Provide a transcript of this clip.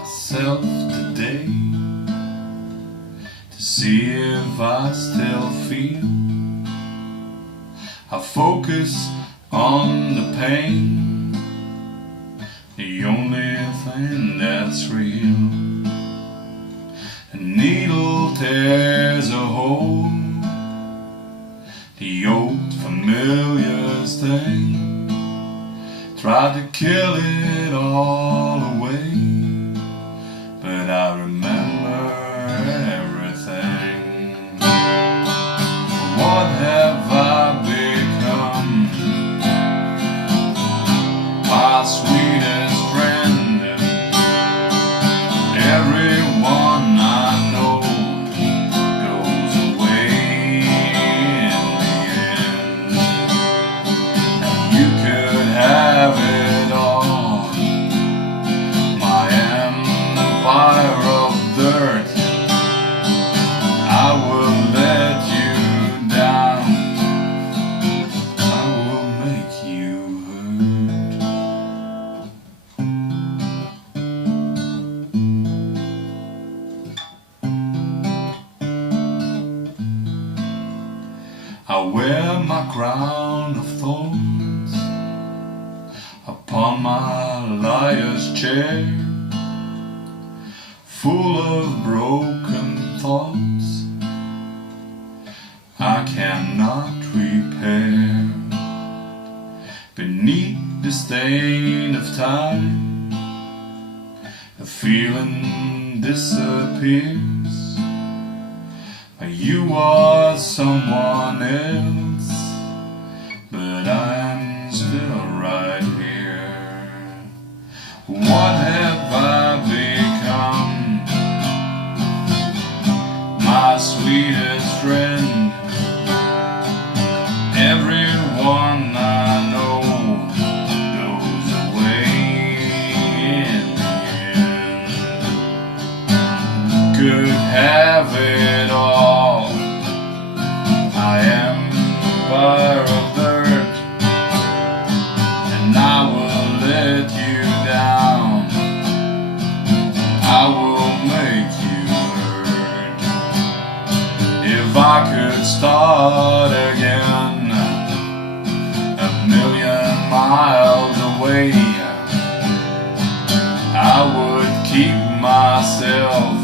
myself today to see if I still feel. I focus on the pain, the only thing that's real. A needle tears a hole, the old familiar sting. Tried to kill it all away, but I remember everything. What have I become? My sweetest friend. Everyone I know goes away in the end. And you could have it all, my empire of dirt. I will let you down, I will make you hurt. I wear my crown of thorns upon my liar's chair, full of broken thoughts I cannot repair. Beneath the stain of time, the feeling disappears. You are someone else, but I'm still right here. What have I become? My sweetest friend. Everyone I know goes away in the end. Could have it all, I am fire of dirt, and I will let you down, I will make you hurt. If I could start again, 1,000,000 miles away, I would keep myself